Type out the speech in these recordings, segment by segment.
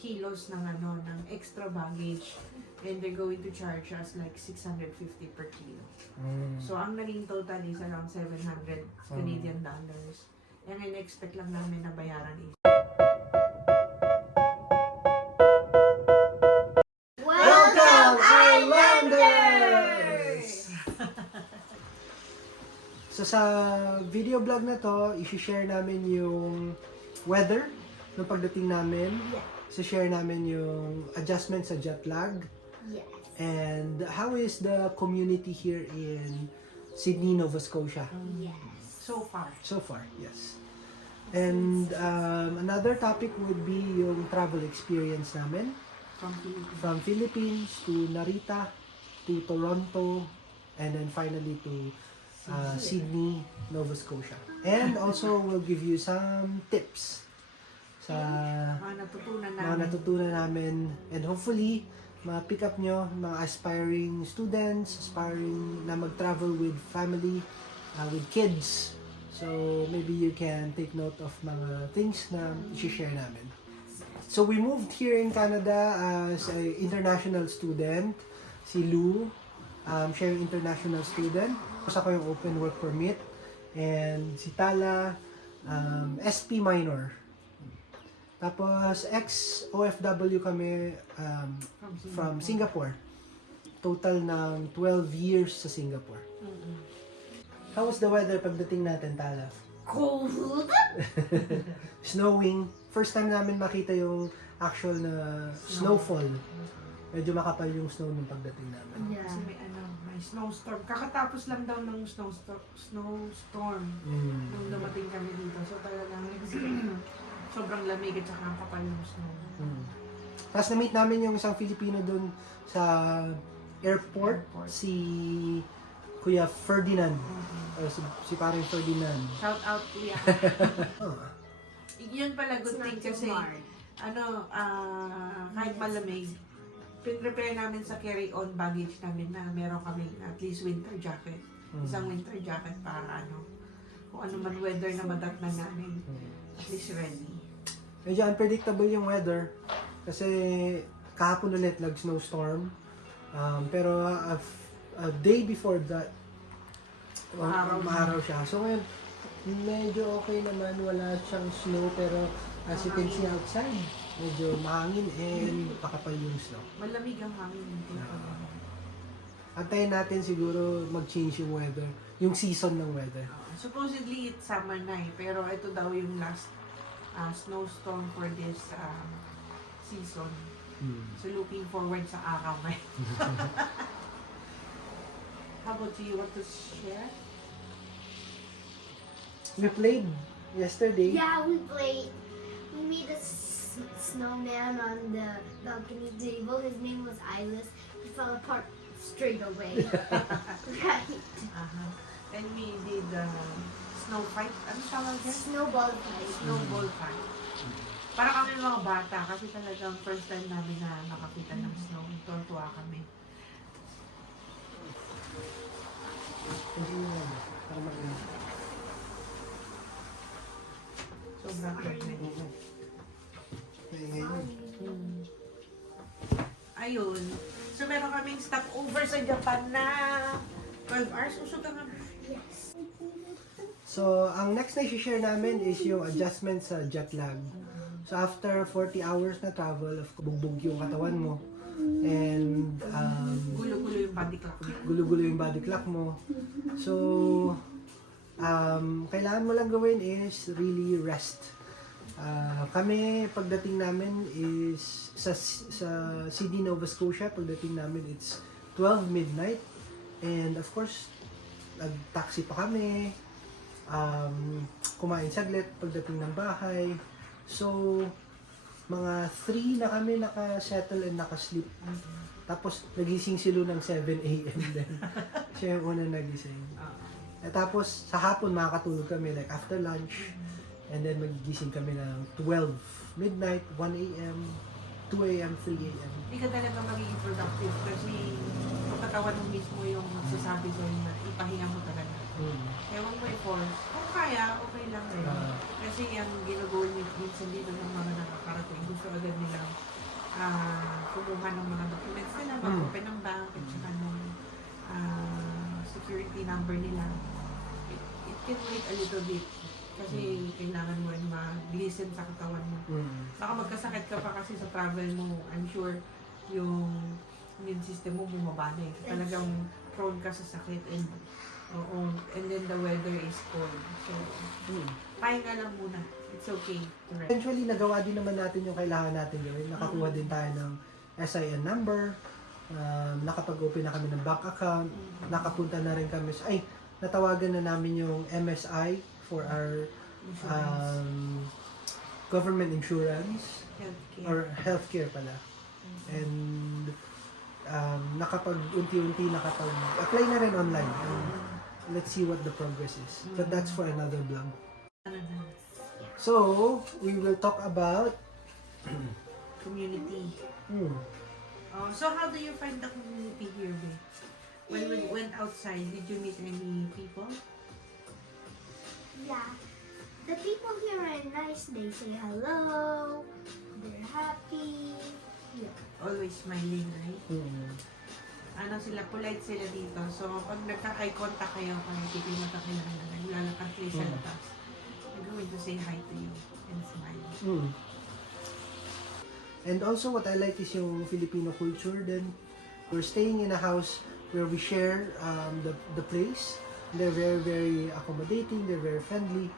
kilos ng ng extra baggage, and they're going to charge us like 650 per kilo. So ang naging total is around 700 Canadian dollars. And in-expect lang namin na bayaran is Welcome, Islanders! So sa video vlog na to, i-share namin yung weather ng pagdating namin. I-share namin yung adjustment sa jet lag. Yes. And how is the community here in Sydney, Nova Scotia? Yes. so far. So far, yes. And another topic would be yung travel experience namin. From Philippines to Narita, to Toronto, and then finally to Sydney, Nova Scotia. And also, we'll give you some tips sa mga natutunan namin. And hopefully, ma-pick up nyo mga aspiring students, aspiring na mag-travel with family, with kids. So, maybe you can take note of mga things na i-share namin. So, we moved here in Canada as an international student. Si Lou, siya yung international student. Tapos ako yung open work permit. And si Tala, SP minor. Tapos, ex-OFW kami from Singapore. Total ng 12 years sa Singapore. How was the weather pagdating natin, Tala? Cold. Snowing. First time namin makita yung actual na snowfall. Medyo makapal yung snow nung pagdating namin. Yeah. Kasi may snowstorm. Kakatapos lang daw ng snowstorm nung dumating kami dito. So talagang sobrang lamig at saka kapal yung snow. Tapos na-meet namin yung isang Filipino dun sa airport. Si Kuya Ferdinand. Or si parang Ferdinand. Shout out Kuya. Yun pala good thing kasi kahit malamig, prepare namin sa carry-on baggage namin na meron kami at least winter jacket. Isang winter jacket para kung ano man weather na madatnan namin, at least ready. Medyo unpredictable yung weather kasi kahapon ulit nag-snowstorm. Pero a day before that, maaraw siya. So ngayon, medyo okay naman, wala siyang snow pero as you can see outside, medyo mahangin and pakapal yung snow. Malamig ang hangin dito. Antayin natin siguro mag-change yung weather, yung season ng weather. Supposedly it's summer na pero ito daw yung last snowstorm for this season. So looking forward sa araw na yun. How about you? Want to share? We played yesterday. Yeah, we played. We made a snowman on the balcony table. His name was Iris. He fell apart straight away. Right. And we did snow fight. Ano tawag yan? Snowball fight. Snowball fight. Para kami mga bata kasi talagang first time namin na nakakita ng snow. Tuwa kami. Sobrang ayun. So meron kaming stopover sa Japan na 12 hours. Usog ka nga. Yes. So, ang next na i-share namin is yung adjustment sa jet lag. So, after 40 hours na travel, bugbog yung katawan mo. And, Gulo-gulo yung body clock mo. gulo-gulo yung body clock mo. So, kailangan mo lang gawin is really rest. Kami, pagdating namin is sa Sydney, Nova Scotia, pagdating namin it's 12 midnight. And of course, nag-taxi pa kami. Kumain saglit pagdating ng bahay. So, mga 3 na kami naka-settle and naka-sleep. Tapos, nagising si Lou ng 7 a.m. din. Siya yung una nagising. At tapos, sa hapon makakatulog kami like after lunch. And then, magigising kami ng 12 midnight, 1 a.m., 2 a.m., 3 a.m. Hindi ka talaga magiging productive kasi yung katawan mo mismo yung magsasabi sa'yo na ipahinga mo talaga. Ewan ko i-force. Kung kaya, okay lang rin. Kasi yung ginagawa minsan dito ng mga nakakasama. kumuha ng mga documents nila, mag-open ng bank, at saka ng security number nila. It can wait a little bit. Kasi kailangan mo rin mag-listen sa katawan mo. Baka magkasakit ka pa kasi sa travel mo. I'm sure yung immune system mo bumaba na eh. Talagang prone ka sa sakit and then the weather is cold. So, pahinga lang muna. It's okay to rest. Eventually, nagawa din naman natin yung kailangan natin gawin. Nakakuha din tayo ng SIN number, nakapag-open na kami ng bank account, nakapunta na rin kami natawagan na namin yung MSI for our government insurance Healthcare. or healthcare pala. And nakapag-unti-unti nakapag-apply na rin online. And let's see what the progress is. But that's for another vlog. So, we will talk about Community. So how do you find the community here, Be? When we went outside, did you meet any people? Yeah. The people here are nice. They say hello. They're happy. Yeah. Always smiling, right? Ano sila, polite sila dito. So, pag nagka-eye contact kayo, kung hindi mo kakilala, naglalakad kayo sa labas, they're going to say hi to you and smile. And also, what I like is yung Filipino culture. Then, we're staying in a house where we share the place. They're very, very accommodating. They're very friendly.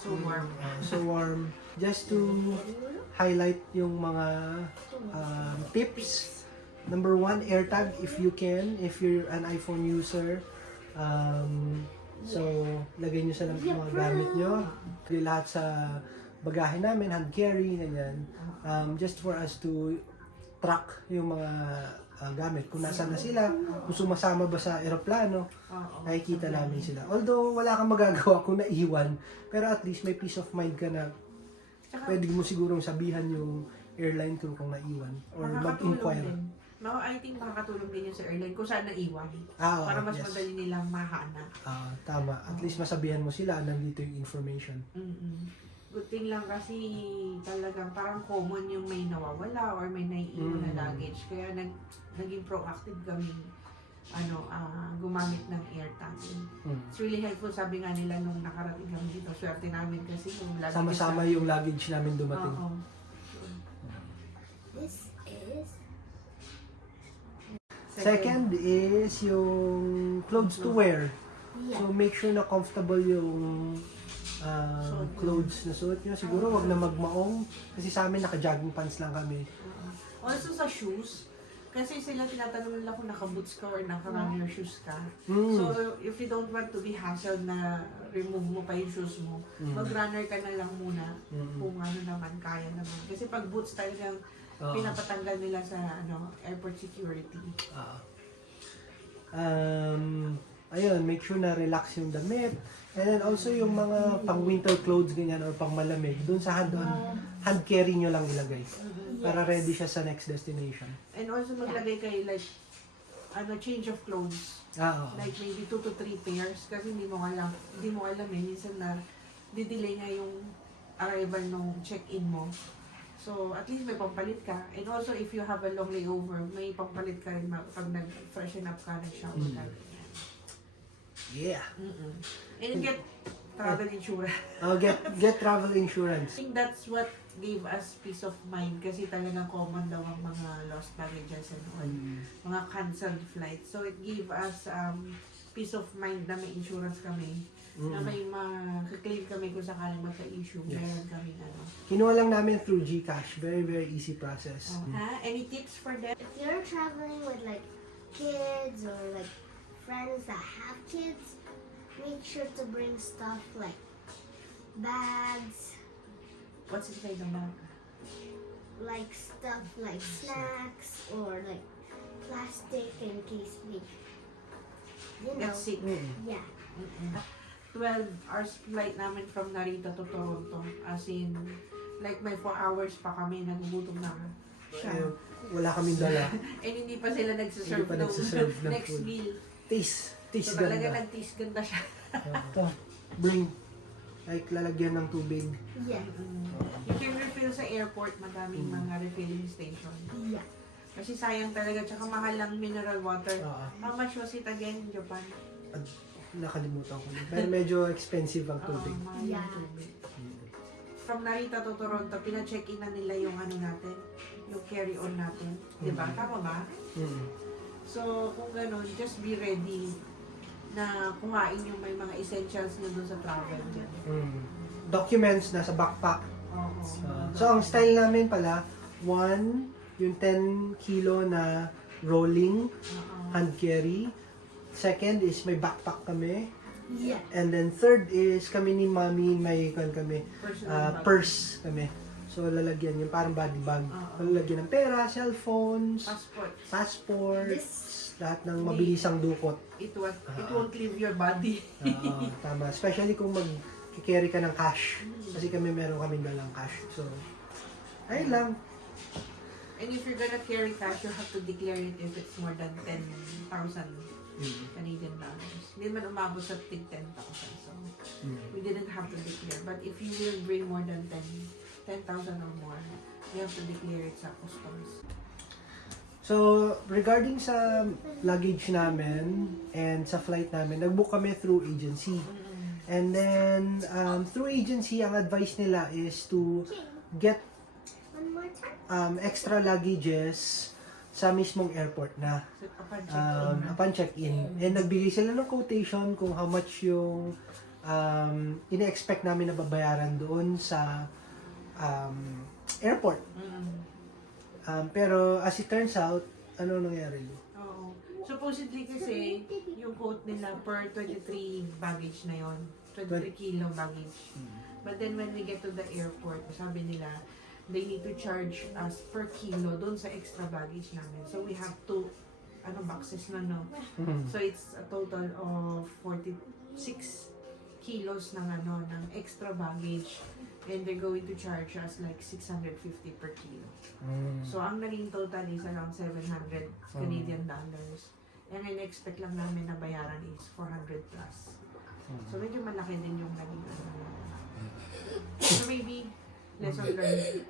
So warm. So warm. Just to highlight yung mga tips. Number 1, AirTag if you can, if you're an iPhone user. So, lagay nyo sa mga gamit nyo. Lahat sa bagahe namin, hand carry, ganyan. Just for us to track yung mga gamit. Kung nasaan na sila, kung sumasama ba sa eroplano, nakikita namin sila. Although, wala kang magagawa kung naiwan, pero at least may peace of mind ka na pwede mo sigurong sabihan yung airline crew kung naiwan or mag-inquire. No, I think makakatulong din yun sa airline kung saan naiwan. Para mas yes. madali nilang mahanap. Tama. At least masabihan mo sila, nandito yung information. Good thing lang kasi talagang parang common yung may nawawala or may naiiwan na luggage. Kaya naging proactive kami gumamit ng AirTag. It's really helpful. Sabi nga nila nung nakarating kami dito, swerte namin kasi yung luggage. Sama-sama yung luggage namin dumating. This is... Second is yung clothes to wear. Yeah. So make sure na comfortable yung clothes na suot nyo. Siguro wag na magmaong kasi sa amin naka-jogging pants lang kami. Also sa shoes, kasi sila tinatanong nila kung naka-boots ka or naka-runner shoes ka. So if you don't want to be hassled na remove mo pa yung shoes mo, mag-runner ka na lang muna kung ano naman, kaya naman. Kasi pag boots talagang pinapatanggal nila sa airport security. Ayun, make sure na relax yung damit. And then also yung mga pang winter clothes ganyan or pang malamig, dun sa hand carry nyo lang ilagay. Para ready siya sa next destination. And also maglagay kayo like change of clothes. Like maybe 2 to 3 pairs kasi hindi mo alam minsan na didelay nga yung arrival nung check-in mo. So, at least may pampalit ka. And also, if you have a long layover, may pampalit ka rin pag nag-freshen up ka, nag-shower ka. Yeah. And get travel insurance. Get travel insurance. I think that's what gave us peace of mind kasi talagang common daw ang mga lost baggages and all. Mga canceled flights. So, it gave us peace of mind na may insurance kami. Na may claim kami kung sakaling magka-issue. Meron kami Kinuha lang namin through GCash. Very, very easy process. Any tips for them? If you're traveling with like kids or like friends that have kids, make sure to bring stuff like bags, What's inside the bag? like stuff like snacks or like plastic in case we, Get sick. Yeah. 12 hours flight namin from Narita to Toronto. As in, like may 4 hours pa kami, nagugutom na siya. Wala kaming dala. And hindi pa sila nagsiserve Hindi pa nagsiserve ng next food. meal. Taste So talaga ganda. nag-taste ganda siya. Ito, bring. Like lalagyan ng tubig. Yeah. You can refill sa airport, madaming mga refilling station. Yeah. Kasi sayang talaga, tsaka mahal lang mineral water. Oo. How much was it again in Japan? Nakalimutan ko. Pero medyo expensive ang tubig. Mahal yung Yeah. tubig. From Narita to Toronto, pina-check-in na nila yung ano natin, yung carry-on natin. Diba? Tama ba? Mm. So, kung ganun, just be ready na kuhain yung may mga essentials nyo dun sa travel dyan. Mm. Documents nasa backpack. Oo. So, ang style namin pala, one, yung 10 kilo na rolling Oo. hand carry. Second is may backpack kami. Yeah. And then third is kami ni Mami may Personal bag. purse kami. So, lalagyan yung parang body bag. Lalagyan ng pera, cellphones, Passport. passports, This- lahat ng mabilisang dukot. It won't leave your body. Tama. Especially kung mag-carry ka ng cash. Kasi meron kami dalang cash. So, ayun lang. And if you're gonna carry cash, you have to declare it if it's more than 10,000 Canadian dollars. Hindi man umabot sa tig 10,000. So, we didn't have to declare. But if you will bring more than 10,000 or more, you have to declare it sa customs. So, regarding sa luggage namin and sa flight namin, nag-book kami through agency. And then, through agency, ang advice nila is to get One more time. extra luggages sa mismong airport na So, upon check-in. upon check-in. And nagbigay sila ng quotation kung how much yung ine-expect namin na babayaran doon sa airport. Pero as it turns out, ano nangyari? Oo. Supposedly kasi, yung quote nila per 23 baggage na yon, 23 kilo baggage. But then when we get to the airport, sabi nila, they need to charge us per kilo doon sa extra baggage namin. So we have two boxes na, no? So it's a total of 46 kilos ng ng extra baggage, and they're going to charge us like 650 per kilo. So ang naging total is around 700 Canadian dollars. And in-expect lang namin na bayaran is 400 plus. So medyo malaki din yung naging So maybe lesson learned.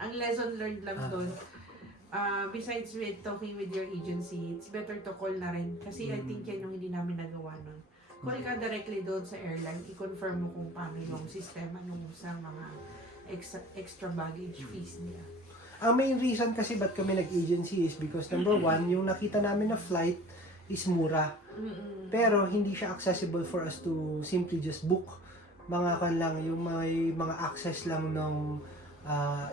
Ang lesson learned lang doon, besides with talking with your agency, it's better to call na rin. Kasi I think yan yung hindi namin nagawa nun. Call ka directly doon sa airline, i-confirm mo kung paano yung sistema yung sa mga extra baggage fees nila. Ang main reason kasi ba't kami nag-agency is because number one, yung nakita namin na flight is mura. Pero hindi siya accessible for us to simply just book. Mga lang, yung may mga access lang ng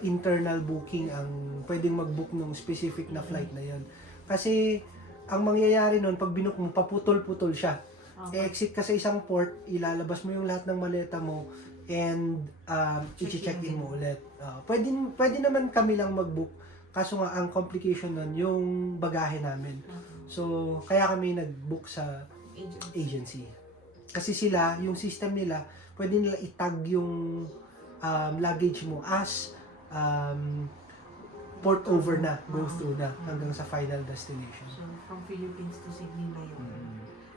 internal booking ang pwedeng mag-book ng specific na flight na yon. Kasi ang mangyayari nun, pag binook mo, paputol-putol siya. Exit ka sa isang port, ilalabas mo yung lahat ng maleta mo, and i-check in mo ulit. Pwede naman kami lang mag-book, kaso nga ang complication nun, yung bagahe namin. So, kaya kami nag-book sa agency. Kasi sila, yung system nila, pwede nila itag yung luggage mo as port over na, go through na, hanggang sa final destination. So, from Philippines to Sydney na yun.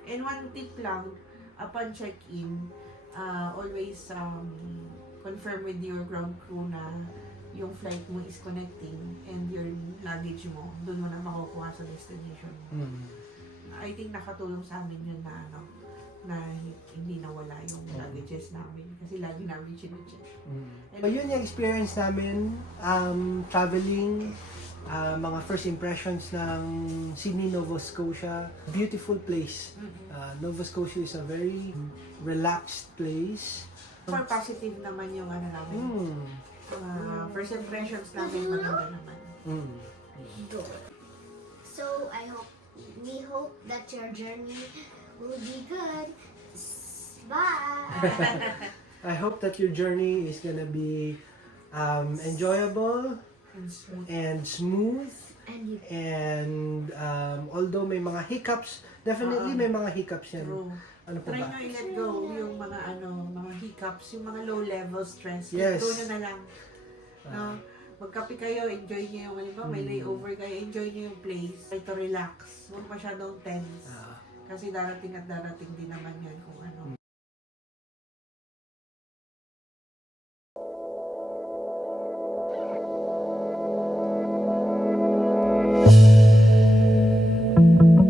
And one tip lang, upon check-in, always confirm with your ground crew na yung flight mo is connecting and your luggage mo, doon mo na makukuha sa destination. I think nakatulong sa amin yun na na hindi nawala yung luggages namin kasi lagi namin chinecheck. So, yun yung experience namin, traveling, mga first impressions ng Sydney, Nova Scotia. Beautiful place. Nova Scotia is a very relaxed place. For positive naman yung namin. First impressions namin maganda naman. Good. So we hope that your journey will be good. Bye. I hope that your journey is gonna be enjoyable And smooth. and smooth. And And although may mga hiccups, definitely may mga hiccups yan. True. Ano pa Try ba? nyo i-let go yung mga hiccups, yung mga low level stress. Yes. Let go nyo na lang. No? Magkape kayo, enjoy nyo yung, halimbawa, may layover kayo, enjoy nyo yung place. Try to relax. Huwag masyadong tense. Kasi darating at darating din naman yan kung ano.